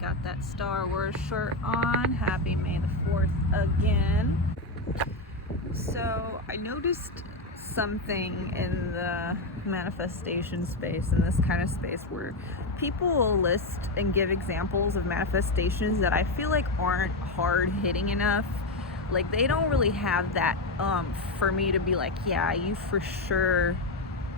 Got that Star Wars shirt on. Happy May the 4th again. So I noticed something in the manifestation space, in this kind of space, where people will list and give examples of manifestations that I feel like aren't hard hitting enough. Like, they don't really have that for me to be like, yeah, you for sure,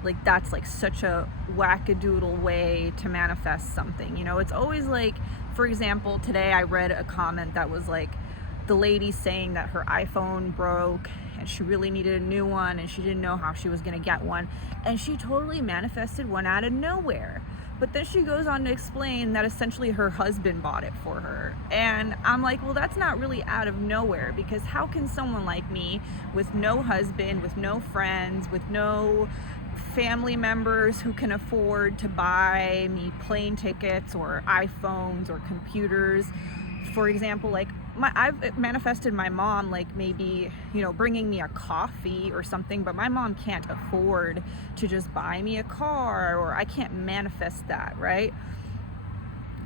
like, that's like such a wackadoodle way to manifest something. You know, it's always like, for example, today I read a comment that was like the lady saying that her iPhone broke and she really needed a new one and she didn't know how she was going to get one, and she totally manifested one out of nowhere. But then she goes on to explain that essentially her husband bought it for her. And I'm like, well, that's not really out of nowhere, because how can someone like me, with no husband, with no friends, with no family members who can afford to buy me plane tickets or iPhones or computers, for example, like I've manifested my mom, like, maybe, you know, bringing me a coffee or something, but my mom can't afford to just buy me a car, or I can't manifest that, right?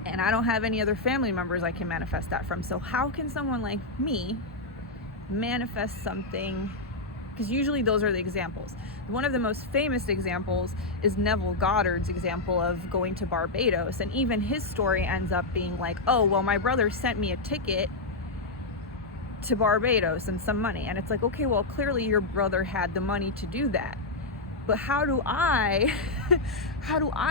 And I don't have any other family members I can manifest that from. So how can someone like me manifest something? Because usually those are the examples. One of the most famous examples is Neville Goddard's example of going to Barbados, and even his story ends up being like, oh, well, my brother sent me a ticket to Barbados and some money. And it's like, okay, well, clearly your brother had the money to do that. But how do I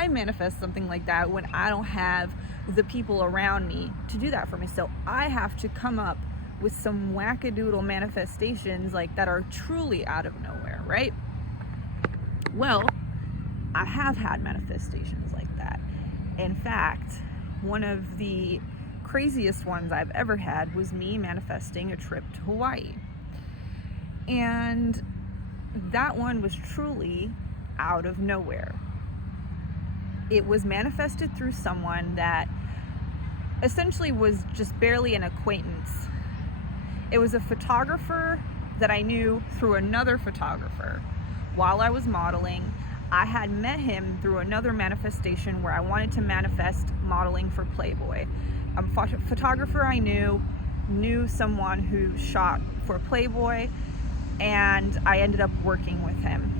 manifest something like that when I don't have the people around me to do that for me? So I have to come up with some wackadoodle manifestations like that are truly out of nowhere, right? Well, I have had manifestations like that. In fact, one of the craziest ones I've ever had was me manifesting a trip to Hawaii. And that one was truly out of nowhere. It was manifested through someone that essentially was just barely an acquaintance. It was a photographer that I knew through another photographer while I was modeling. I had met him through another manifestation where I wanted to manifest modeling for Playboy. A photographer I knew someone who shot for Playboy, and I ended up working with him.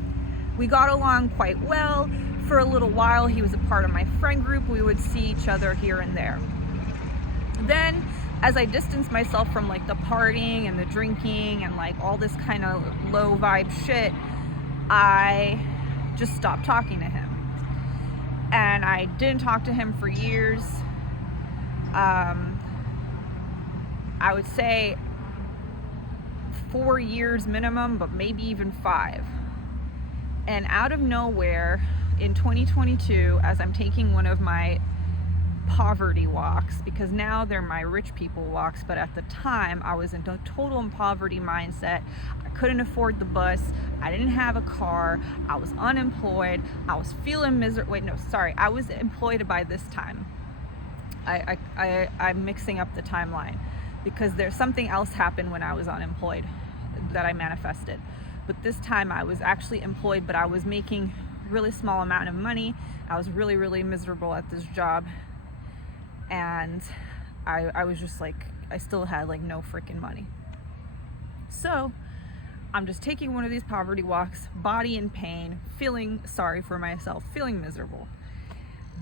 We got along quite well for a little while. He was a part of my friend group. We would see each other here and there. Then, as I distanced myself from like the partying and the drinking and like all this kind of low vibe shit, I just stopped talking to him. And I didn't talk to him for years. I would say 4 years minimum, but maybe even 5. And out of nowhere in 2022, as I'm taking one of my poverty walks, because now they're my rich people walks, but at the time I was in a total poverty mindset. I couldn't afford the bus, I didn't have a car, I was unemployed, I was feeling miserable. I was employed by this time. I'm mixing up the timeline, because there's something else happened when I was unemployed that I manifested. But this time I was actually employed, but I was making really small amount of money. I was really, really miserable at this job. And I was just like, I still had like no freaking money. So I'm just taking one of these poverty walks, body in pain, feeling sorry for myself, feeling miserable.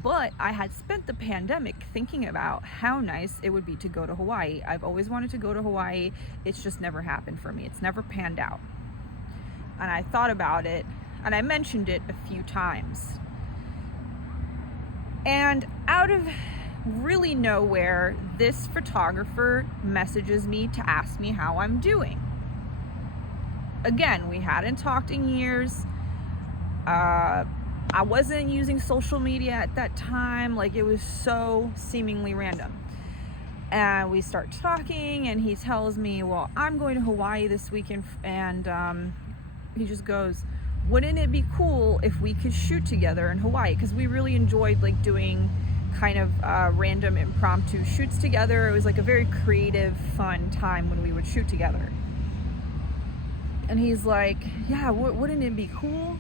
But I had spent the pandemic thinking about how nice it would be to go to Hawaii. I've always wanted to go to Hawaii. It's just never happened for me. It's never panned out. And I thought about it, and I mentioned it a few times. And out of really nowhere, this photographer messages me to ask me how I'm doing. Again, we hadn't talked in years. I wasn't using social media at that time. Like, it was so seemingly random. And we start talking, and he tells me, well, I'm going to Hawaii this weekend, and he just goes, wouldn't it be cool if we could shoot together in Hawaii? Because we really enjoyed like doing kind of random impromptu shoots together. It was like a very creative, fun time when we would shoot together. And he's like, yeah, wouldn't it be cool?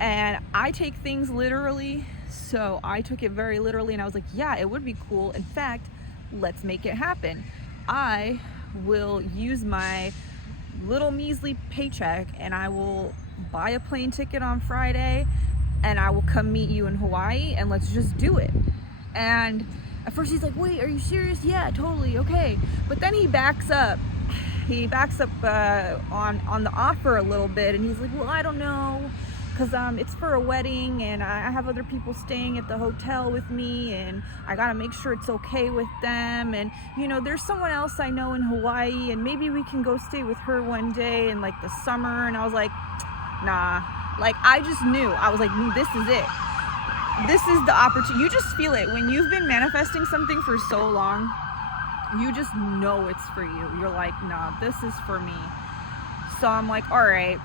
And I take things literally, so I took it very literally, and I was like, yeah, it would be cool. In fact, let's make it happen. I will use my little measly paycheck and I will buy a plane ticket on Friday and I will come meet you in Hawaii and let's just do it. And at first he's like, wait, are you serious? Yeah, totally, okay. But then he backs up on the offer a little bit, and he's like, well, I don't know, because it's for a wedding and I have other people staying at the hotel with me and I gotta make sure it's okay with them, and there's someone else I know in Hawaii and maybe we can go stay with her one day in like the summer. And I was like, nah. Like, I just knew. I was like, this is it. This is the opportunity. You just feel it when you've been manifesting something for so long. You just know it's for you. You're like, nah, this is for me. So I'm like, all right,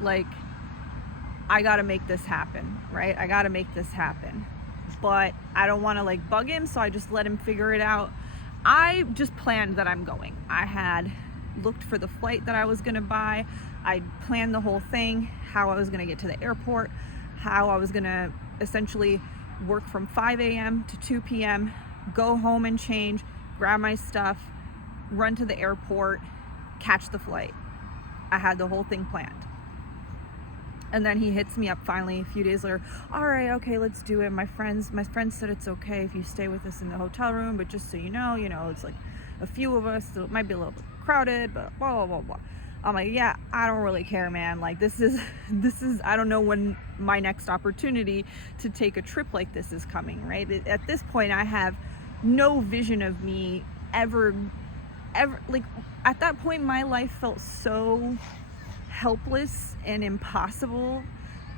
like, I gotta make this happen, right? I gotta make this happen. But I don't want to like bug him, so I just let him figure it out. I just planned that I'm going. I had looked for the flight that I was gonna buy. I planned the whole thing, how I was gonna get to the airport, how I was gonna essentially work from 5 a.m. to 2 p.m., go home and change, grab my stuff, run to the airport, catch the flight. I had the whole thing planned. And then he hits me up finally a few days later. All right, okay, let's do it. My friends said it's okay if you stay with us in the hotel room, but just so you know, it's like a few of us, so it might be a little bit crowded, but blah, blah, blah, blah. I'm like, yeah, I don't really care, man. Like, this is, I don't know when my next opportunity to take a trip like this is coming, right? At this point, I have no vision of me ever, like, at that point, my life felt so helpless and impossible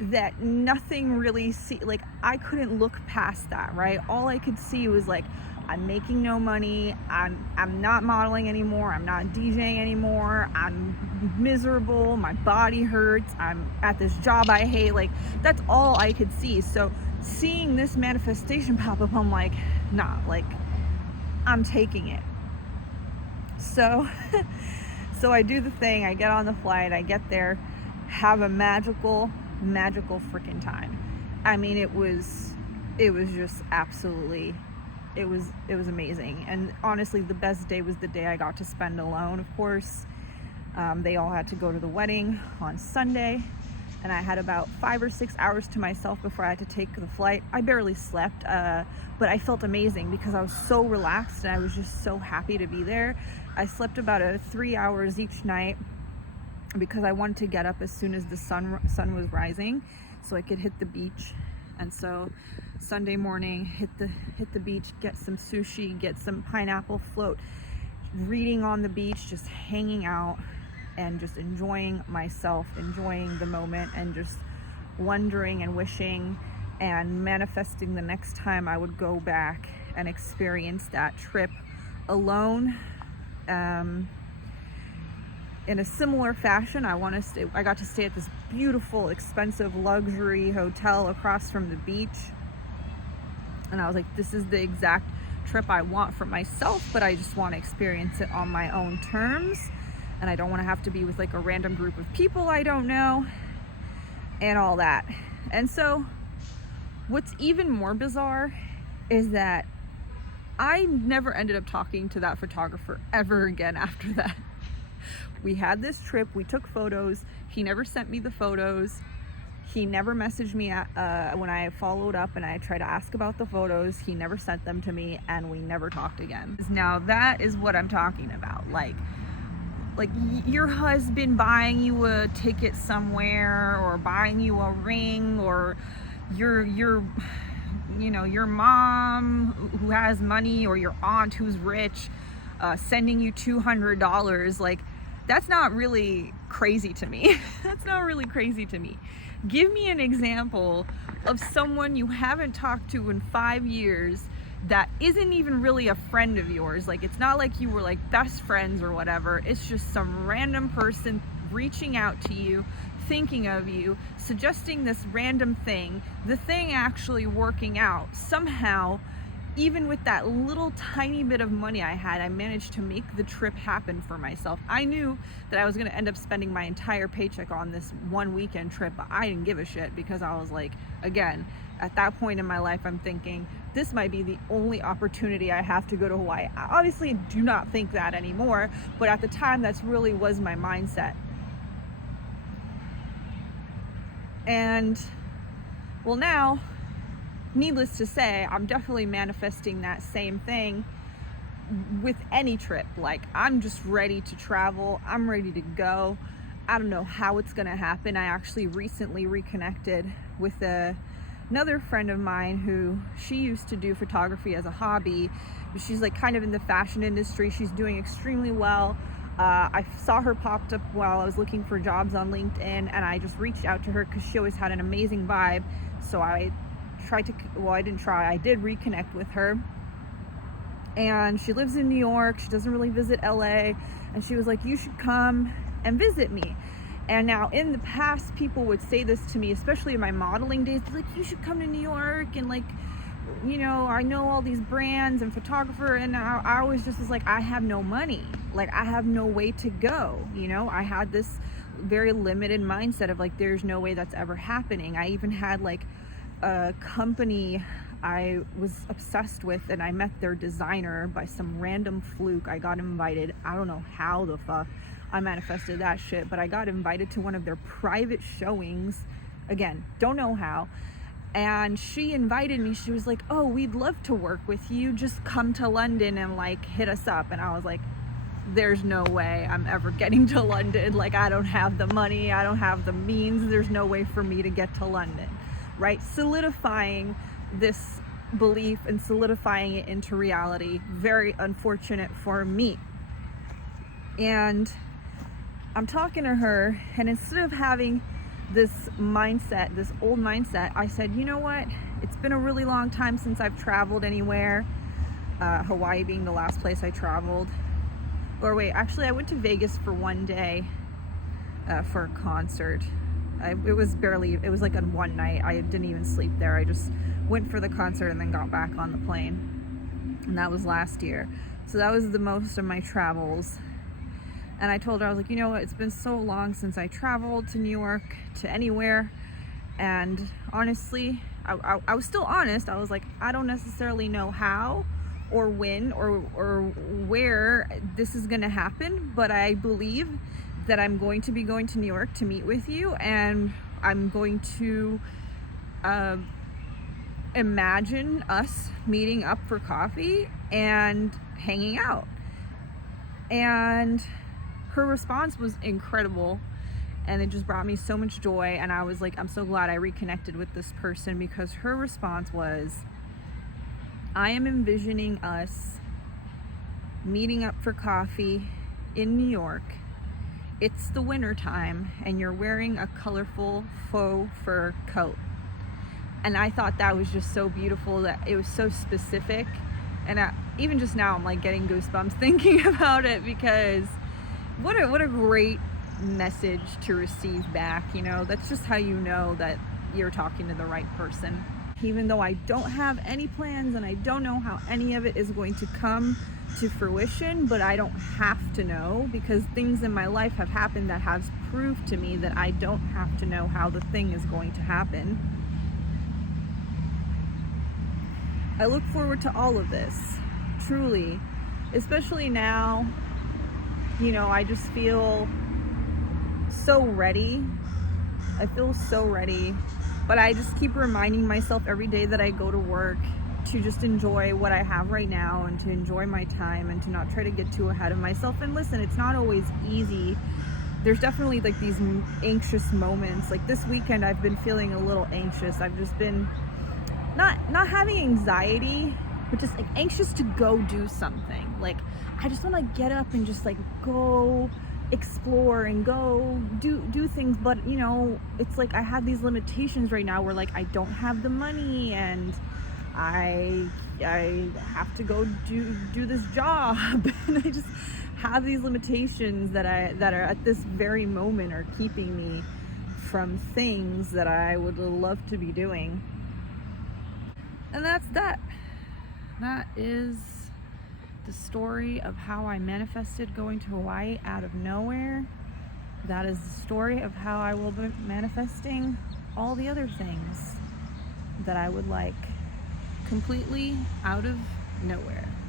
that nothing really like, I couldn't look past that, right? All I could see was like, I'm making no money, I'm not modeling anymore, I'm not DJing anymore, I'm miserable, my body hurts, I'm at this job I hate. Like, that's all I could see. So seeing this manifestation pop up, I'm like, nah, like, I'm taking it. So I do the thing, I get on the flight, I get there, have a magical freaking time. I mean, it was just absolutely, it was amazing. And honestly, the best day was the day I got to spend alone, of course. They all had to go to the wedding on Sunday, and I had about 5 or 6 hours to myself before I had to take the flight. I barely slept, but I felt amazing because I was so relaxed and I was just so happy to be there. I slept about 3 hours each night because I wanted to get up as soon as the sun was rising so I could hit the beach. And so Sunday morning, hit the beach, get some sushi, get some pineapple float, reading on the beach, just hanging out and just enjoying myself, enjoying the moment, and just wondering and wishing and manifesting the next time I would go back and experience that trip alone. In a similar fashion, I got to stay at this beautiful, expensive luxury hotel across from the beach. And I was like, this is the exact trip I want for myself, but I just want to experience it on my own terms. And I don't want to have to be with like a random group of people I don't know and all that. And so what's even more bizarre is that I never ended up talking to that photographer ever again after that. We had this trip, we took photos, he never sent me the photos, he never messaged me when I followed up and I tried to ask about the photos, he never sent them to me, and we never talked again. Now that is what I'm talking about. Like your husband buying you a ticket somewhere, or buying you a ring, or your mom who has money, or your aunt who's rich sending you $200. Like, that's not really crazy to me. That's not really crazy to me. Give me an example of someone you haven't talked to in 5 years that isn't even really a friend of yours. Like, it's not like you were like best friends or whatever. It's just some random person reaching out to you, thinking of you, suggesting this random thing, the thing actually working out. Somehow, even with that little tiny bit of money I had, I managed to make the trip happen for myself. I knew that I was gonna end up spending my entire paycheck on this one weekend trip, but I didn't give a shit because I was like, again, at that point in my life, I'm thinking, this might be the only opportunity I have to go to Hawaii. I obviously do not think that anymore, but at the time that's really was my mindset. And well, now, needless to say, I'm definitely manifesting that same thing with any trip. Like, I'm just ready to travel. I'm ready to go. I don't know how it's gonna happen. I actually recently reconnected with another friend of mine who she used to do photography as a hobby. She's like kind of in the fashion industry. She's doing extremely well. I saw her popped up while I was looking for jobs on LinkedIn, and I just reached out to her because she always had an amazing vibe. So I did reconnect with her. And she lives in New York. She doesn't really visit LA. And she was like, you should come and visit me. And now in the past, people would say this to me, especially in my modeling days. They're like, you should come to New York, and like, you know, I know all these brands and photographer. And I always just was like, I have no money. Like, I have no way to go. You know, I had this very limited mindset of like, there's no way that's ever happening. I even had like a company I was obsessed with, and I met their designer by some random fluke. I got invited. I don't know how the fuck I manifested that shit, but I got invited to one of their private showings. Again, don't know how. And she invited me. She was like, oh, we'd love to work with you. Just come to London and like hit us up. And I was like, there's no way I'm ever getting to London. Like, I don't have the money. I don't have the means. There's no way for me to get to London, right? Solidifying this belief and solidifying it into reality. Very unfortunate for me. And I'm talking to her, and instead of having this mindset, this old mindset, I said, you know what? It's been a really long time since I've traveled anywhere. Hawaii being the last place I traveled. Or wait, actually I went to Vegas for one day for a concert. It was like on one night. I didn't even sleep there. I just went for the concert and then got back on the plane. And that was last year. So that was the most of my travels. And I told her, I was like, you know what, it's been so long since I traveled to New York, to anywhere. And honestly, I was still honest. I was like, I don't necessarily know how or when or where this is gonna happen, but I believe that I'm going to be going to New York to meet with you, and I'm going to imagine us meeting up for coffee and hanging out. And her response was incredible, and it just brought me so much joy. And I was like, I'm so glad I reconnected with this person, because her response was, I am envisioning us meeting up for coffee in New York. It's the winter time and you're wearing a colorful faux fur coat. And I thought that was just so beautiful, that it was so specific. And even just now I'm like getting goosebumps thinking about it, because what a great message to receive back. You know, that's just how you know that you're talking to the right person. Even though I don't have any plans and I don't know how any of it is going to come to fruition, but I don't have to know, because things in my life have happened that has proved to me that I don't have to know how the thing is going to happen. I look forward to all of this, truly, especially now. You know, I just feel so ready. I feel so ready, but I just keep reminding myself every day that I go to work to just enjoy what I have right now, and to enjoy my time, and to not try to get too ahead of myself. And listen, it's not always easy. There's definitely like these anxious moments. Like this weekend, I've been feeling a little anxious. I've just been not having anxiety, but just like anxious to go do something. Like, I just want to get up and just like go explore and go do things. But you know, it's like I have these limitations right now where like I don't have the money, and I have to go do this job and I just have these limitations that are at this very moment are keeping me from things that I would love to be doing. And that's that. That is the story of how I manifested going to Hawaii out of nowhere. That is the story of how I will be manifesting all the other things that I would like. completely out of nowhere.